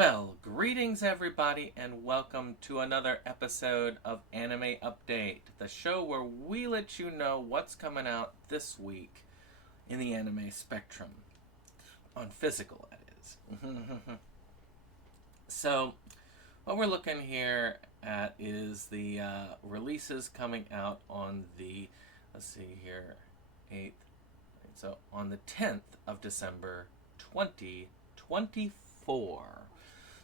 Well, greetings everybody, and welcome to another episode of Anime Update, the show where we let you know what's coming out this week in the anime spectrum. On physical, that is. So, what we're looking here at is the releases coming out on the, let's see here, 8th, so on the 10th of December 2024.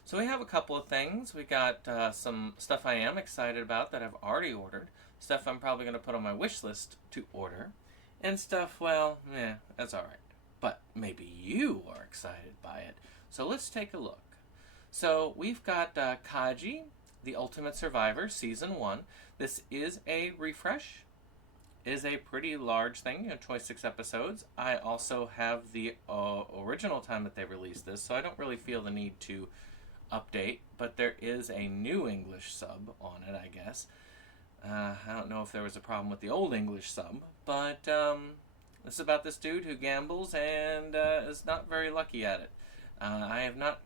So we have a couple of things. We got some stuff I am excited about that I've already ordered. Stuff I'm probably going to put on my wish list to order. And stuff, well, that's alright. But maybe you are excited by it. So let's take a look. So we've got Kaji, The Ultimate Survivor, Season 1. This is a refresh. It is a pretty large thing, 26 episodes. I also have the original time that they released this, so I don't really feel the need to update, but there is a new English sub on it, I guess. I don't know if there was a problem with the old English sub, but this is about this dude who gambles and is not very lucky at it. I've not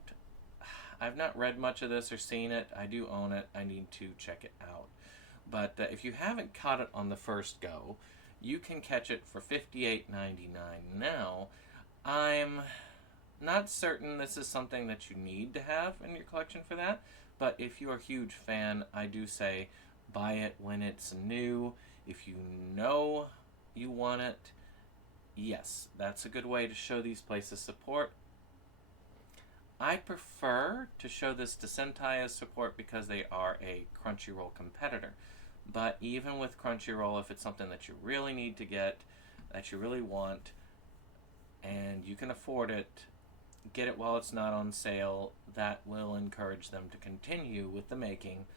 read much of this or seen it. I do own it. I need to check it out. But if you haven't caught it on the first go, you can catch it for $58.99 now. I'm not certain this is something that you need to have in your collection for that, but if you're a huge fan, I do say buy it when it's new. If you know you want it, yes, that's a good way to show these places support. I prefer to show this to Sentai as support because they are a Crunchyroll competitor. But even with Crunchyroll, if it's something that you really need to get, that you really want, and you can afford it, get it while it's not on sale. That will encourage them to continue with the making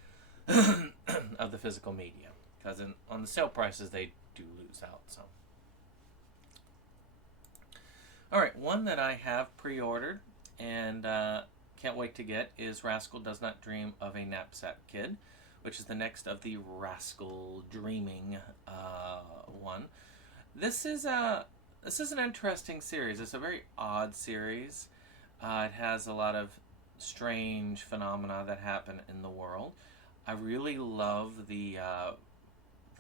of the physical media, because on the sale prices they do lose out. So, all right, one that I have pre-ordered and can't wait to get is Rascal Does Not Dream of a Knapsack Kid, which is the next of the Rascal Dreaming one. This is an interesting series. It's a very odd series. It has a lot of strange phenomena that happen in the world. I really love the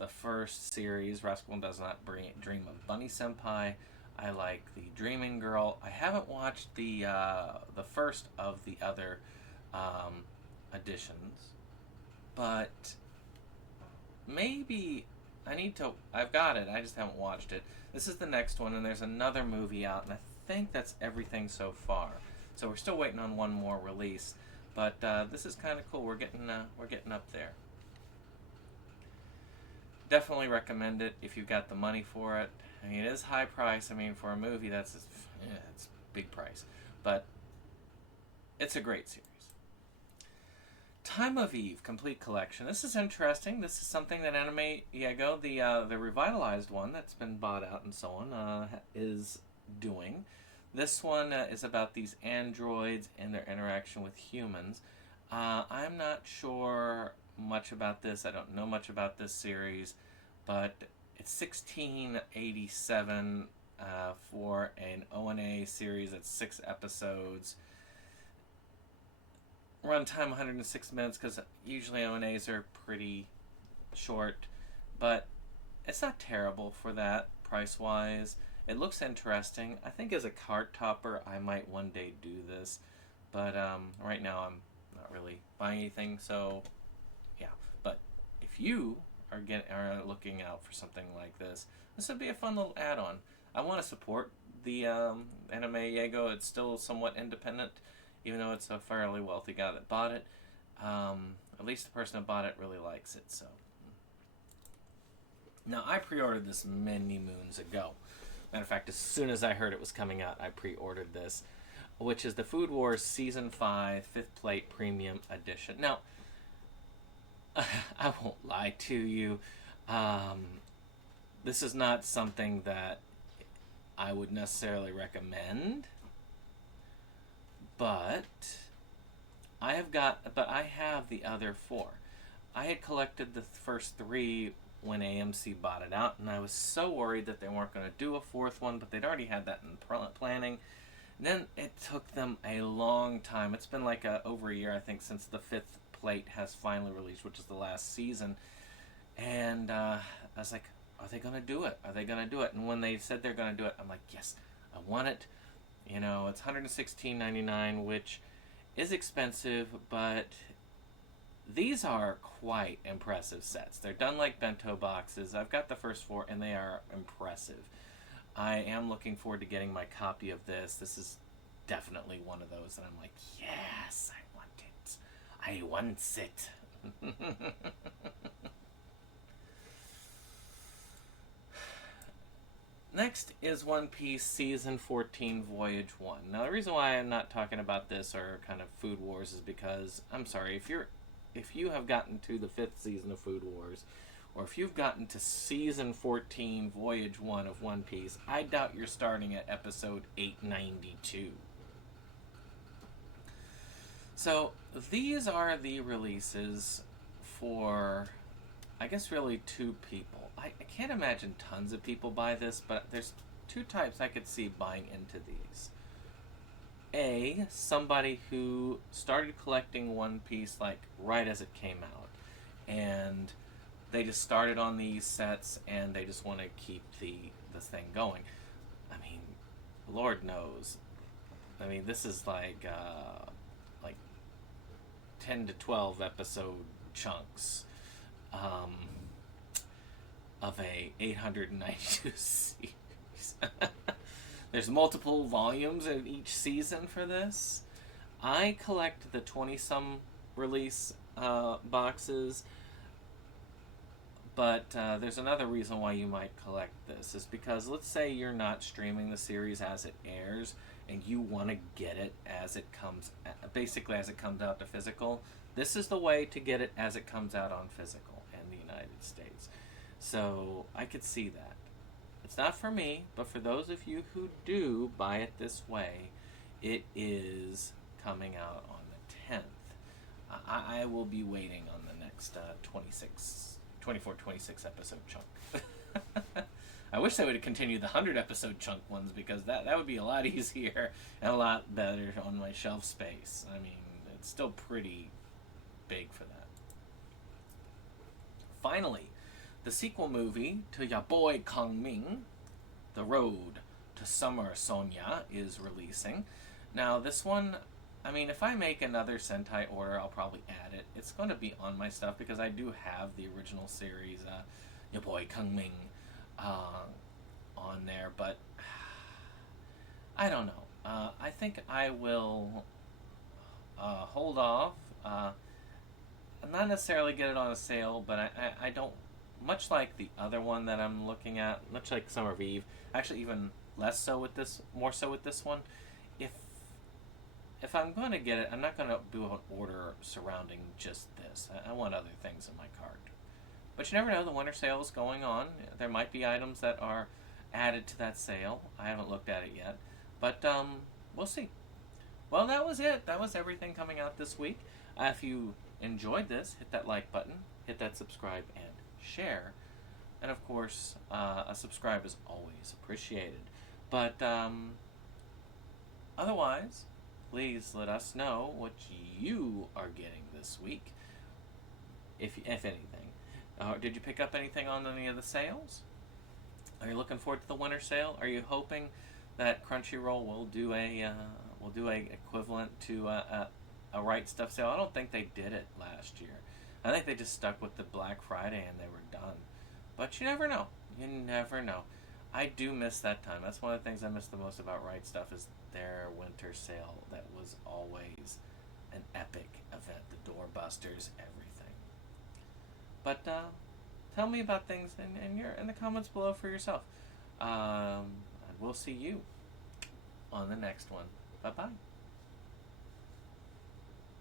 first series, Rascal Does Not Dream of Bunny Senpai. I like the Dreaming Girl. I haven't watched the first of the other editions, but maybe I need to. I've got it. I just haven't watched it. This is the next one, and there's another movie out, and I think that's everything so far. So we're still waiting on one more release, but this is kind of cool. We're getting up there. Definitely recommend it if you've got the money for it. I mean, it is high price. I mean, for a movie, it's big price, but it's a great series. Time of Eve Complete Collection. This is interesting. This is something that Anime Yago, the revitalized one that's been bought out and so on, is doing. This one is about these androids and their interaction with humans. I'm not sure much about this. I don't know much about this series, but it's 1687 for an ONA series. It's 6 episodes. Runtime 106 minutes, because usually ONAs are pretty short, but it's not terrible for that price-wise. It looks interesting. I think as a cart topper, I might one day do this, but right now I'm not really buying anything, so yeah. But if you are looking out for something like this, this would be a fun little add-on. I want to support the Anime Yago. It's still somewhat independent, even though it's a fairly wealthy guy that bought it. At least the person that bought it really likes it. So now, I pre-ordered this many moons ago. Matter of fact, as soon as I heard it was coming out, I pre-ordered this, which is the Food Wars Season 5 5th Plate Premium Edition. Now, I won't lie to you. This is not something that I would necessarily recommend, but I have the other 4. I had collected the first 3 when AMC bought it out, and I was so worried that they weren't going to do a 4th one, but they'd already had that in planning. Then it took them a long time. It's been like over a year, I think, since the fifth plate has finally released, which is the last season. And I was like, are they going to do it? Are they going to do it? And when they said they're going to do it, I'm like, yes, I want it. You know, it's $116.99, which is expensive, but these are quite impressive sets. They're done like bento boxes. I've got the first four, and they are impressive. I am looking forward to getting my copy of this. This is definitely one of those that I'm like, yes, I want it. I want it. Next is One Piece Season 14 Voyage 1. Now the reason why I'm not talking about this or kind of Food Wars is because, I'm sorry, if you have gotten to the 5th season of Food Wars, or if you've gotten to Season 14 Voyage 1 of One Piece, I doubt you're starting at episode 892. So these are the releases for, I guess, really two people. I can't imagine tons of people buy this, but there's two types I could see buying into these. A, somebody who started collecting One Piece like right as it came out, and they just started on these sets and they just want to keep this thing going. I mean, Lord knows. I mean, this is like 10 to 12 episode chunks. Of a 892 series. There's multiple volumes in each season for this. I collect the 20-some release boxes, but there's another reason why you might collect this, is because let's say you're not streaming the series as it airs, and you want to get it as it comes, basically as it comes out to physical. This is the way to get it as it comes out on physical in the United States. So I could see that. It's not for me, but for those of you who do buy it this way, it is coming out on the 10th. I will be waiting on the next 24-26 episode chunk. I wish they would have continued the 100 episode chunk ones, because that would be a lot easier and a lot better on my shelf space. I mean, it's still pretty big for that. Finally, the sequel movie to Ya Boy Kong Ming, The Road to Summer Sonia, is releasing. Now, this one, I mean, if I make another Sentai order, I'll probably add it. It's going to be on my stuff because I do have the original series, Ya Boy Kong Ming, on there, but I don't know. I think I will hold off. Not necessarily get it on a sale, but I don't. Much like the other one that I'm looking at, much like Summer of Eve, actually even less so with this, more so with this one. If I'm going to get it, I'm not going to do an order surrounding just this. I want other things in my cart. But you never know, the winter sale is going on. There might be items that are added to that sale. I haven't looked at it yet. But we'll see. Well, that was it. That was everything coming out this week. If you enjoyed this, hit that like button, hit that subscribe, and share. And of course, a subscribe is always appreciated. But otherwise, please let us know what you are getting this week, if anything. Did you pick up anything on any of the sales? Are you looking forward to the winter sale? Are you hoping that Crunchyroll will do a equivalent to a Right Stuff sale? I don't think they did it last year. I think they just stuck with the Black Friday and they were done. But you never know. You never know. I do miss that time. That's one of the things I miss the most about Right Stuff, is their winter sale. That was always an epic event. The doorbusters, everything. But tell me about things in the comments below for yourself. And we'll see you on the next one. Bye-bye.